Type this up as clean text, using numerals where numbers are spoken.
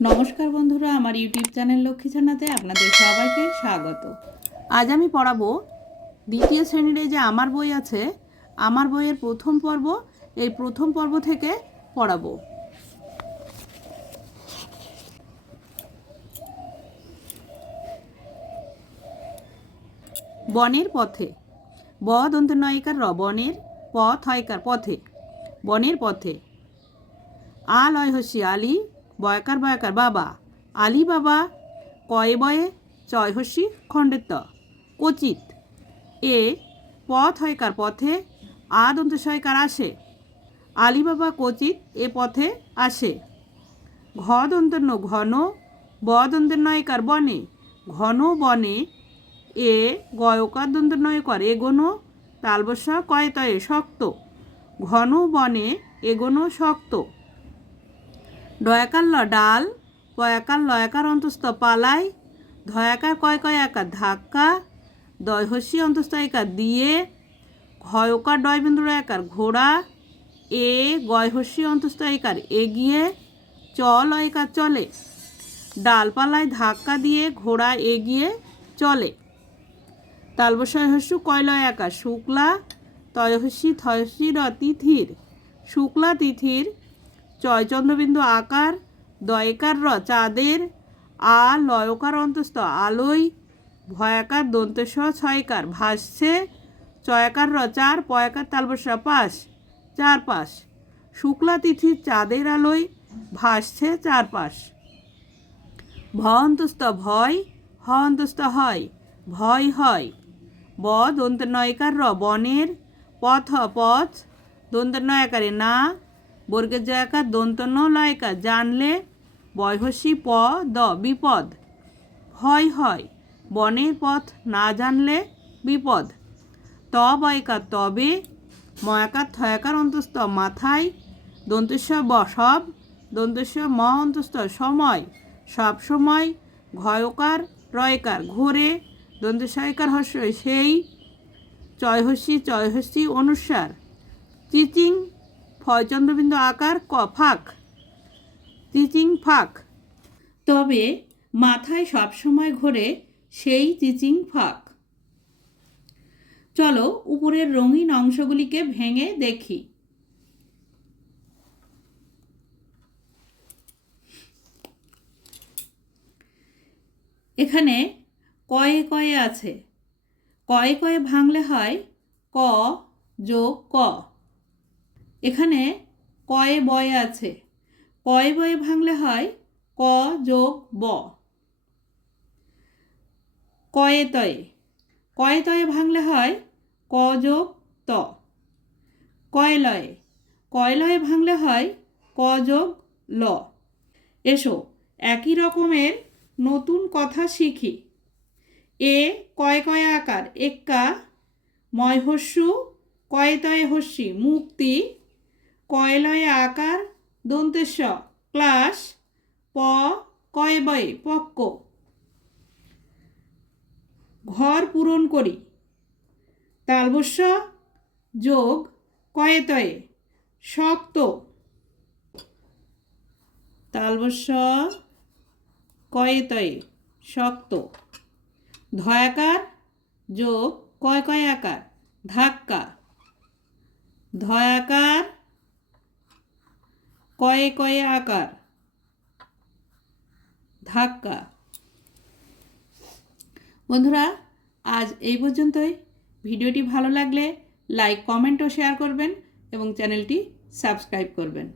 নমস্কার বন্ধুরা, আমার ইউটিউব চ্যানেল লক্ষ্মী ছানাতে আপনাদের সবাইকে স্বাগত। আজ আমি পড়াবো দ্বিতীয় শ্রেণীর যে আমার বই আছে, আমার বইয়ের প্রথম পর্ব। এই প্রথম পর্ব থেকে পড়াবো। বনের পথে। ব দন্ত নয়কার র, বনের, পথ হয়কার পথে, বনের পথে। আ লয় হসি আলি, বয়কার বয়কার বাবা, আলি বাবা। কয়ে বয়ে চয় হসি খণ্ডের ত, কচিত। এ পথ হয়কার পথে, আ দন্ত সয়কার আসে, আলি বাবা কচিত এ পথে আসে। ঘ দন্তের ন ঘন, ব দন্তের নয়কার বনে, ঘন বনে। এ গয়কার দন্তের নয়কার এগোনো, তালবস্য কয় তয়ে শক্ত, ঘন বনে এগোনো শক্ত। ডয়াকার ল ডাল, পয়াকার লয়াকার অন্তস্থ পালায়, ধয়াকার কয় কয় একার ধাক্কা, দয়হস্যি অন্তস্থ একার দিয়ে, ঘয়কার ডয়বিন্দু একার ঘোড়া। এ গয়হস্যি অন্তস্থ একার এগিয়ে, চল একার চলে, ডালপালায় ধাক্কা দিয়ে ঘোড়া এগিয়ে চলে। তালবস্যয় হস্য কয়লয় একার শুক্লা, তয়হস্যি থয়স্যি র তিথির, শুক্লা তিথির। চয়চন্দ্রবিন্দু আকার, দয়কার র চাঁদের, আ লয়কার অন্তস্থ আলোয়, ভয়াকার দন্তেশ ছয়কার ভাসছে, চয়াকার র চার, পয়াকার তালবস্য পাশ, চারপাশ। শুক্লা তিথির চাঁদের আলোয় ভাসছে চারপাশ। ভ অন্তস্থ ভয়, হ অন্তস্থ হয়, ভয় হয়। ব দন্তের নয়কার র, বনের, পথ পথ, দন্তের নয়াকারে না, বর্গের জয়াকার দন্তন্য লয়কার জানলে, বয়হস্যি প দ বিপদ, ভয় হয়। বনের পথ না জানলে বিপদ। ত বয়কার তবে, ময়াকার থয়াকার অন্তস্থ মাথায়, দন্তেশ্ব ব সব, দন্তেশ্ব ম অন্তস্থ সময়, সব সময়। ঘয়কার রয়কার ঘোরে, দন্তেশয়কার হস্য সেই, চয়হস্যি অনুসার। চিচিং ফয়চন্দ্রবিন্দু আকার ক ফাঁক, চিচিং ফাঁক। তবে মাথায় সবসময় ঘোরে সেই চিচিং ফাঁক। চলো উপরের রঙিন অংশগুলিকে ভেঙে দেখি। এখানে কয়ে কয়ে আছে, কয়ে কয়ে ভাঙলে হয় ক যোগ ক। এখানে কয়ে বয়ে আছে, কয়ে বয়ে ভাঙলে হয় ক যোগ ব। কয়ে তয়ে, কয়ে তয়ে ভাঙলে হয় ক যোগ ত। কয়ে লয়ে, কয়ে লয়ে ভাঙলে হয় ক যোগ ল। এসো একই রকমের নতুন কথা শিখি। এ কয়ে কয়ে আকার এক্কা, ময় হস্যু, কয়ে তয়ে হস্যি মুক্তি, কয়ে লয়ে আকার দন্তেশ্ব ক্লাস, প কয়ে বয়ে পক্ক। ঘর পূরণ করি, তালবস্য যোগ কয়ে তয়ে শক্ত, তালবস্য কয়ে তয়ে শক্ত। ধয়াকার যোগ কয় কয় আকার ধাক্কা, ধয়াকার কয়ে কয়ে আকার ধাক্কা। বন্ধুরা, আজ এই পর্যন্তই। ভিডিওটি ভালো লাগলে লাইক, কমেন্ট ও শেয়ার করবেন এবং চ্যানেলটি সাবস্ক্রাইব করবেন।